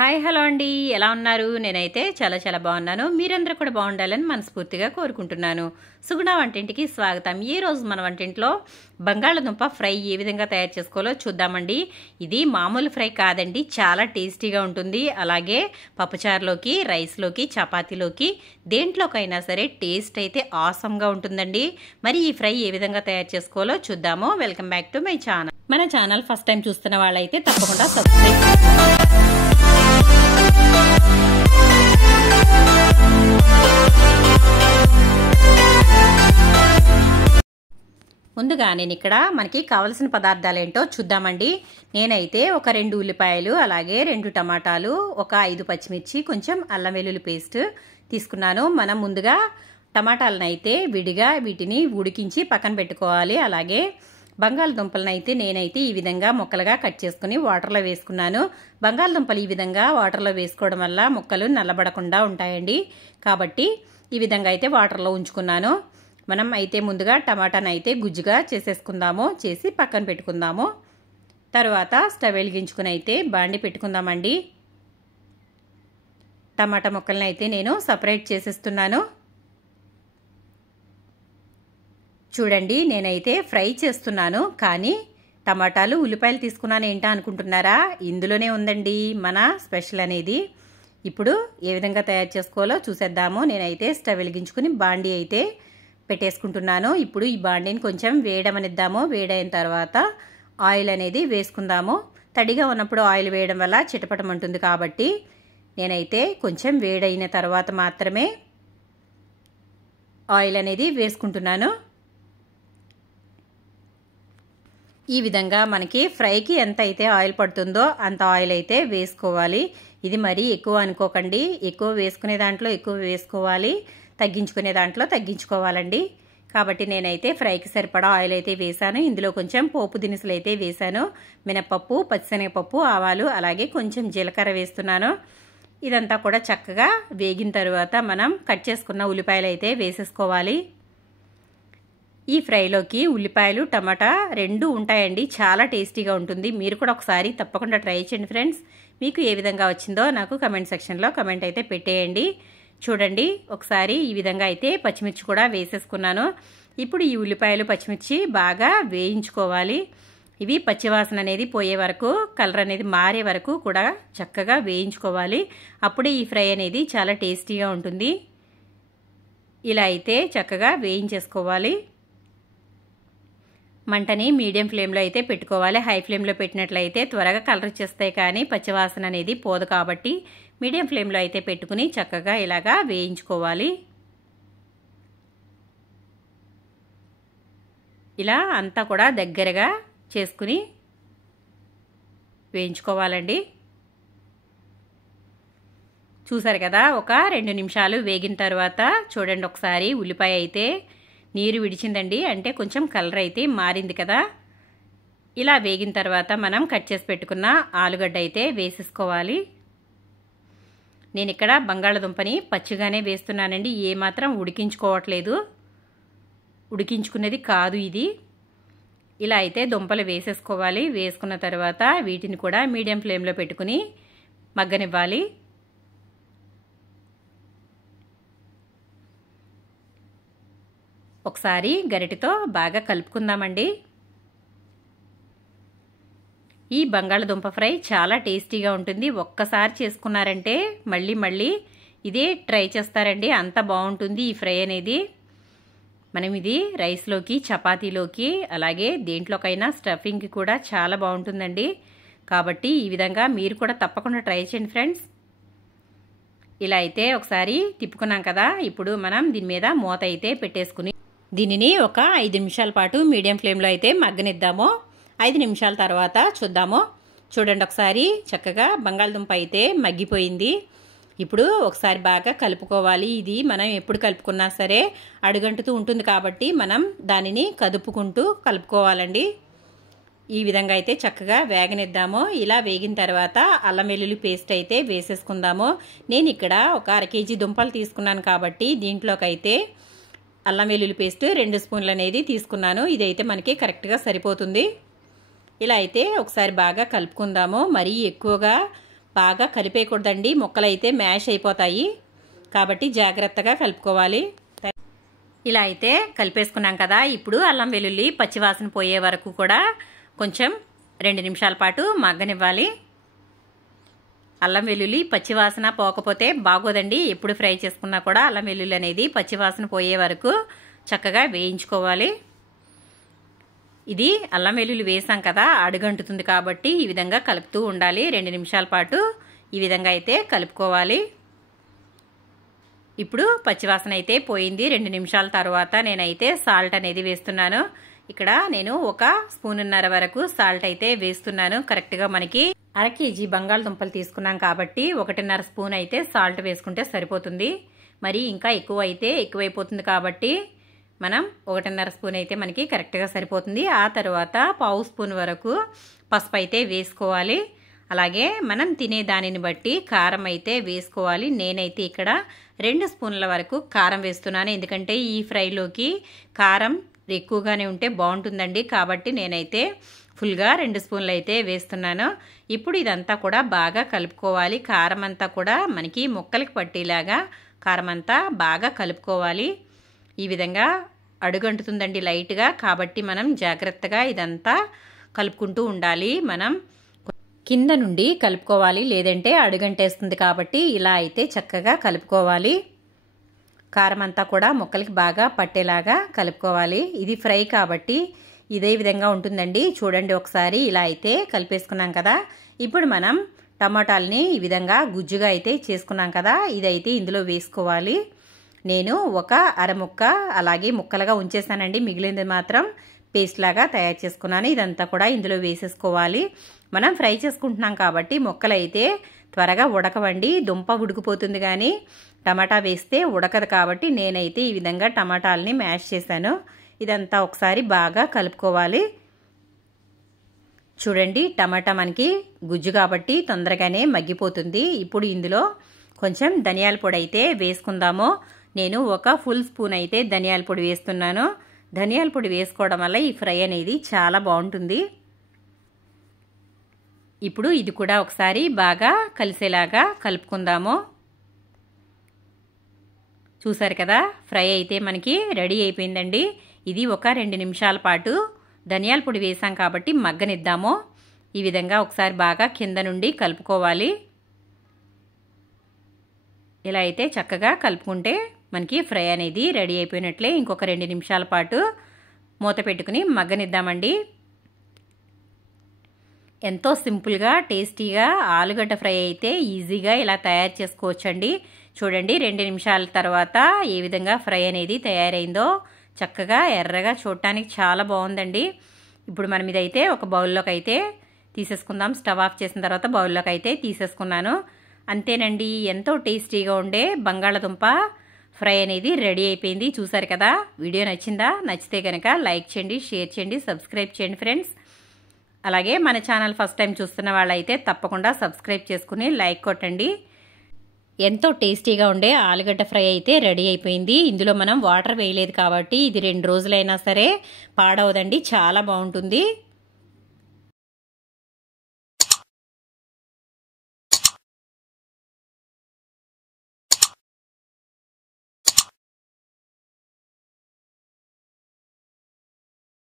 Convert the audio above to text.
Hi hello అండి, ఎలా ఉన్నారు? నేనైతే చాలా బాగున్నాను. మీరందరూ కూడా బాగుండాలని మనస్ఫూర్తిగా కోరుకుంటున్నాను. సుగుణ వంటింటికి స్వాగతం. ఈ రోజు మన వంటింట్లో బంగాళదుంప ఫ్రై ఏ విధంగా తయారు చేసుకోవాలో చూద్దామండి. ఇది మామూలు ఫ్రై కాదండి, చాలా టేస్టీగా ఉంటుంది. అలాగే పప్పుచారులోకి, రైస్లోకి, చపాతీలోకి దేంట్లోకైనా సరే టేస్ట్ అయితే ఆసమ్గా ఉంటుందండి. మరి ఈ ఫ్రై ఏ విధంగా తయారు చేసుకోవాలో చూద్దాము. Welcome back to my channel. మన ఛానల్ ఫస్ట్ టైం చూస్తున్న వాళ్ళైతే తప్పకుండా సబ్స్క్రైబ్ చేసుకోండి. ముందుగా నేను ఇక్కడ మనకి కావలసిన పదార్థాలు ఏంటో చూద్దామండి. నేనైతే ఒక 2 ఉల్లిపాయలు, అలాగే 2 టమాటాలు, ఒక 5 పచ్చిమిర్చి, కొంచెం అల్లం వెల్లుల్లి పేస్ట్ తీసుకున్నాను. మనం ముందుగా టమాటాలను అయితే విడిగా వీటిని ఉడికించి పక్కన పెట్టుకోవాలి. అలాగే బంగాళదుంపలను అయితే నేనైతే ఈ విధంగా ముక్కలుగా కట్ చేసుకుని వాటర్లో వేసుకున్నాను. బంగాళదుంపలు ఈ విధంగా వాటర్లో వేసుకోవడం వల్ల ముక్కలు నల్లబడకుండా ఉంటాయండి. కాబట్టి ఈ విధంగా అయితే వాటర్లో ఉంచుకున్నాను. మనం అయితే ముందుగా టమాటాను అయితే గుజ్జుగా చేసేసుకుందాము, చేసి పక్కన పెట్టుకుందాము. తర్వాత స్టవ్ వెలిగించుకుని అయితే బాండి పెట్టుకుందామండి. టమాటా ముక్కలను అయితే నేను సపరేట్ చేసేస్తున్నాను. చూడండి, నేనైతే ఫ్రై చేస్తున్నాను, కానీ టమాటాలు ఉల్లిపాయలు తీసుకున్నాను ఏంటా అనుకుంటున్నారా? ఇందులోనే ఉందండి మన స్పెషల్ అనేది. ఇప్పుడు ఏ విధంగా తయారు చేసుకోవాలో చూసేద్దాము. నేనైతే స్టవ్ వెలిగించుకుని బాండి అయితే పెట్టేసుకుంటున్నాను. ఇప్పుడు ఈ బాండీని కొంచెం వేడమనిద్దాము. వేడైన తర్వాత ఆయిల్ అనేది వేసుకుందాము. తడిగా ఉన్నప్పుడు ఆయిల్ వేయడం వల్ల చిటపటమంటుంది కాబట్టి నేనైతే కొంచెం వేడైన తర్వాత మాత్రమే ఆయిల్ అనేది వేసుకుంటున్నాను. ఈ విధంగా మనకి ఫ్రైకి ఎంత అయితే ఆయిల్ పడుతుందో అంత ఆయిల్ అయితే వేసుకోవాలి. ఇది మరీ ఎక్కువ అనుకోకండి. ఎక్కువ వేసుకునే దాంట్లో ఎక్కువ వేసుకోవాలి, తగ్గించుకునే దాంట్లో తగ్గించుకోవాలండి. కాబట్టి నేనైతే ఫ్రైకి సరిపడా ఆయిల్ అయితే వేసాను. ఇందులో కొంచెం పోపు దినుసులు అయితే వేసాను. మినపప్పు, పచ్చిశనగపప్పు, ఆవాలు, అలాగే కొంచెం జీలకర్ర వేస్తున్నాను. ఇదంతా కూడా చక్కగా వేగిన తర్వాత మనం కట్ చేసుకున్న ఉల్లిపాయలు అయితే వేసేసుకోవాలి. ఈ ఫ్రైలోకి ఉల్లిపాయలు, టమాటా 2 ఉంటాయండి. చాలా టేస్టీగా ఉంటుంది. మీరు కూడా ఒకసారి తప్పకుండా ట్రై చేయండి ఫ్రెండ్స్. మీకు ఏ విధంగా వచ్చిందో నాకు కమెంట్ సెక్షన్లో కమెంట్ అయితే పెట్టేయండి. చూడండి, ఒకసారి ఈ విధంగా అయితే పచ్చిమిర్చి కూడా వేసేసుకున్నాను. ఇప్పుడు ఈ ఉల్లిపాయలు, పచ్చిమిర్చి బాగా వేయించుకోవాలి. ఇవి పచ్చివాసన అనేది పోయే వరకు, కలర్ అనేది మారే వరకు కూడా చక్కగా వేయించుకోవాలి. అప్పుడే ఈ ఫ్రై అనేది చాలా టేస్టీగా ఉంటుంది. ఇలా అయితే చక్కగా వేయించేసుకోవాలి. మంటని మీడియం ఫ్లేమ్లో అయితే పెట్టుకోవాలి. హై ఫ్లేమ్లో పెట్టినట్లయితే త్వరగా కలర్ వచ్చేస్తాయి, కానీ పచ్చివాసన అనేది పోదు. కాబట్టి మీడియం ఫ్లేమ్లో అయితే పెట్టుకుని చక్కగా ఇలాగా వేయించుకోవాలి. ఇలా అంతా కూడా దగ్గరగా చేసుకుని వేయించుకోవాలండి. చూసారు కదా, ఒక 2 నిమిషాలు వేగిన తర్వాత చూడండి, ఒకసారి ఉల్లిపాయ అయితే నీరు విడిచిందండి. అంటే కొంచెం కలర్ అయితే మారింది కదా. ఇలా వేగిన తర్వాత మనం కట్ చేసి పెట్టుకున్న ఆలుగడ్డ అయితే వేసేసుకోవాలి. నేను ఇక్కడ బంగాళదుంపని పచ్చిగానే వేస్తున్నానండి, ఏమాత్రం ఉడికించుకోవట్లేదు. ఉడికించుకునేది కాదు ఇది. ఇలా అయితే దుంపలు వేసేసుకోవాలి. వేసుకున్న తర్వాత వీటిని కూడా మీడియం ఫ్లేమ్లో పెట్టుకుని మగ్గనివ్వాలి. ఒకసారి గరిటెతో బాగా కలుపుకుందామండి. ఈ బంగాళదుంప ఫ్రై చాలా టేస్టీగా ఉంటుంది. ఒక్కసారి చేసుకున్నారంటే మళ్ళీ ఇదే ట్రై చేస్తారండి, అంత బాగుంటుంది ఈ ఫ్రై అనేది. మనం ఇది రైస్లోకి, చపాతీలోకి, అలాగే దేంట్లోకైనా స్టఫింగ్కి కూడా చాలా బాగుంటుందండి. కాబట్టి ఈ విధంగా మీరు కూడా తప్పకుండా ట్రై చేయండి ఫ్రెండ్స్. ఇలా అయితే ఒకసారి తిప్పుకున్నాం కదా. ఇప్పుడు మనం దీని మీద మూత అయితే పెట్టేసుకుని దీనిని ఒక 5 నిమిషాల పాటు మీడియం ఫ్లేమ్లో అయితే మగ్గనిద్దాము. 5 నిమిషాల తర్వాత చూద్దాము. చూడండి, ఒకసారి చక్కగా బంగాళదుంప అయితే మగ్గిపోయింది. ఇప్పుడు ఒకసారి బాగా కలుపుకోవాలి. ఇది మనం ఎప్పుడు కలుపుకున్నా సరే అడుగంటుతూ ఉంటుంది కాబట్టి మనం దానిని కదుపుకుంటూ కలుపుకోవాలండి. ఈ విధంగా అయితే చక్కగా వేగనిద్దాము. ఇలా వేగిన తర్వాత అల్లం వెల్లుల్లి పేస్ట్ అయితే వేసేసుకుందాము. నేను ఇక్కడ ఒక 1/2 కేజీ దుంపలు తీసుకున్నాను కాబట్టి దీంట్లోకైతే అల్లం వెల్లుల్లి పేస్ట్ 2 స్పూన్లు అనేది తీసుకున్నాను. ఇదైతే మనకి కరెక్ట్గా సరిపోతుంది. ఇలా అయితే ఒకసారి బాగా కలుపుకుందాము. మరీ ఎక్కువగా బాగా కలిపేయకూడదండి, ముక్కలు అయితే మ్యాష్ అయిపోతాయి. కాబట్టి జాగ్రత్తగా కలుపుకోవాలి. ఇలా అయితే కలిపేసుకున్నాం కదా, ఇప్పుడు అల్లం వెల్లుల్లి పచ్చివాసన పోయే వరకు కూడా కొంచెం 2 నిమిషాల పాటు మగ్గనివ్వాలి. అల్లం వెల్లుల్లి పచ్చివాసన పోకపోతే బాగోదండి. ఎప్పుడు ఫ్రై చేసుకున్నా కూడా అల్లం వెల్లుల్లి అనేది పచ్చివాసన పోయే వరకు చక్కగా వేయించుకోవాలి. ఇది అల్లం వెల్లుల్లి వేసాం కదా, అడుగంటుతుంది కాబట్టి ఈ విధంగా కలుపుతూ ఉండాలి. 2 నిమిషాల పాటు ఈ విధంగా అయితే కలుపుకోవాలి. ఇప్పుడు పచ్చివాసన అయితే పోయింది. 2 నిమిషాల తర్వాత నేనైతే సాల్ట్ అనేది వేస్తున్నాను. ఇక్కడ నేను 1 స్పూన్నర వరకు సాల్ట్ అయితే వేస్తున్నాను. కరెక్ట్గా మనకి 1/2 కేజీ బంగాళదుంపలు తీసుకున్నాం కాబట్టి 1.5 స్పూన్ అయితే సాల్ట్ వేసుకుంటే సరిపోతుంది. మరి ఇంకా ఎక్కువ అయితే ఎక్కువైపోతుంది కాబట్టి మనం 1.5 స్పూన్ అయితే మనకి కరెక్ట్గా సరిపోతుంది. ఆ తర్వాత 1/2 స్పూన్ వరకు పసుపు అయితే వేసుకోవాలి. అలాగే మనం తినే దానిని బట్టి కారం అయితే వేసుకోవాలి. నేనైతే ఇక్కడ 2 స్పూన్ల వరకు కారం వేస్తున్నాను. ఎందుకంటే ఈ ఫ్రైలోకి కారం ఎక్కువగానే ఉంటే బాగుంటుందండి. కాబట్టి నేనైతే ఫుల్గా 2 స్పూన్లు అయితే వేస్తున్నాను. ఇప్పుడు ఇదంతా కూడా బాగా కలుపుకోవాలి. కారం అంతా కూడా మనకి ముక్కలకి పట్టేలాగా కారం అంతా బాగా కలుపుకోవాలి. ఈ విధంగా అడుగంటుతుందండి లైట్గా. కాబట్టి మనం జాగ్రత్తగా ఇదంతా కలుపుకుంటూ ఉండాలి. మనం కింద నుండి కలుపుకోవాలి, లేదంటే అడుగంటేస్తుంది. కాబట్టి ఇలా అయితే చక్కగా కలుపుకోవాలి. కారం అంతా కూడా ముక్కలకి బాగా పట్టేలాగా కలుపుకోవాలి. ఇది ఫ్రై కాబట్టి ఇదే విధంగా ఉంటుందండి. చూడండి ఒకసారి ఇలా అయితే కలిపేసుకున్నాం కదా. ఇప్పుడు మనం టమాటాలని ఈ విధంగా గుజ్జుగా అయితే చేసుకున్నాం కదా, ఇదైతే ఇందులో వేసుకోవాలి. నేను 1 అర ముక్క అలాగే ముక్కలుగా ఉంచేసానండి. మిగిలింది మాత్రం పేస్ట్ లాగా తయారు చేసుకున్నాను. ఇదంతా కూడా ఇందులో వేసేసుకోవాలి. మనం ఫ్రై చేసుకుంటున్నాం కాబట్టి ముక్కలు అయితే త్వరగా ఉడకవండి. దుంప ఉడికిపోతుంది కానీ టమాటా వేస్తే ఉడకదు. కాబట్టి నేనైతే ఈ విధంగా టమాటాలని మ్యాష్ చేశాను. ఇదంతా ఒకసారి బాగా కలుపుకోవాలి. చూడండి టమాటా మనకి గుజ్జు కాబట్టి తొందరగానే మగ్గిపోతుంది. ఇప్పుడు ఇందులో కొంచెం ధనియాల పొడి అయితే వేసుకుందాము. నేను 1 ఫుల్ స్పూన్ అయితే ధనియాల పొడి వేస్తున్నాను. ధనియాల పొడి వేసుకోవడం వల్ల ఈ ఫ్రై అనేది చాలా బాగుంటుంది. ఇప్పుడు ఇది కూడా ఒకసారి బాగా కలిసేలాగా కలుపుకుందాము. చూసారు కదా, ఫ్రై అయితే మనకి రెడీ అయిపోయిందండి. ఇది 1-2 నిమిషాల పాటు ధనియాల పొడి వేసాం కాబట్టి మగ్గనిద్దాము. ఈ విధంగా ఒకసారి బాగా కింద నుండి కలుపుకోవాలి. ఇలా అయితే చక్కగా కలుపుకుంటే మనకి ఫ్రై అనేది రెడీ అయిపోయినట్లే. ఇంకొక 2 నిమిషాల పాటు మూత పెట్టుకుని మగ్గనిద్దామండి. ఎంతో సింపుల్గా టేస్టీగా ఆలుగడ్డ ఫ్రై అయితే ఈజీగా ఇలా తయారు చేసుకోవచ్చండి. చూడండి 2 నిమిషాల తర్వాత ఏ విధంగా ఫ్రై అనేది తయారైందో. చక్కగా ఎర్రగా చూడటానికి చాలా బాగుందండి. ఇప్పుడు మనం ఇదైతే ఒక బౌల్లోకి అయితే తీసేసుకుందాం. స్టవ్ ఆఫ్ చేసిన తర్వాత బౌల్లోకి అయితే తీసేసుకున్నాను. అంతేనండి, ఎంతో టేస్టీగా ఉండే బంగాళదుంప ఫ్రై అనేది రెడీ అయిపోయింది. చూసారు కదా, వీడియో నచ్చిందా? నచ్చితే కనుక లైక్ చేయండి, షేర్ చేయండి, సబ్స్క్రైబ్ చేయండి ఫ్రెండ్స్. అలాగే మన ఛానల్ ఫస్ట్ టైం చూస్తున్న వాళ్ళైతే తప్పకుండా సబ్స్క్రైబ్ చేసుకుని లైక్ కొట్టండి. ఎంతో టేస్టీగా ఉండే ఆలుగడ్డ ఫ్రై అయితే రెడీ అయిపోయింది. ఇందులో మనం వాటర్ వేయలేదు కాబట్టి ఇది 2 రోజులైనా సరే పాడవదండి, చాలా బాగుంటుంది.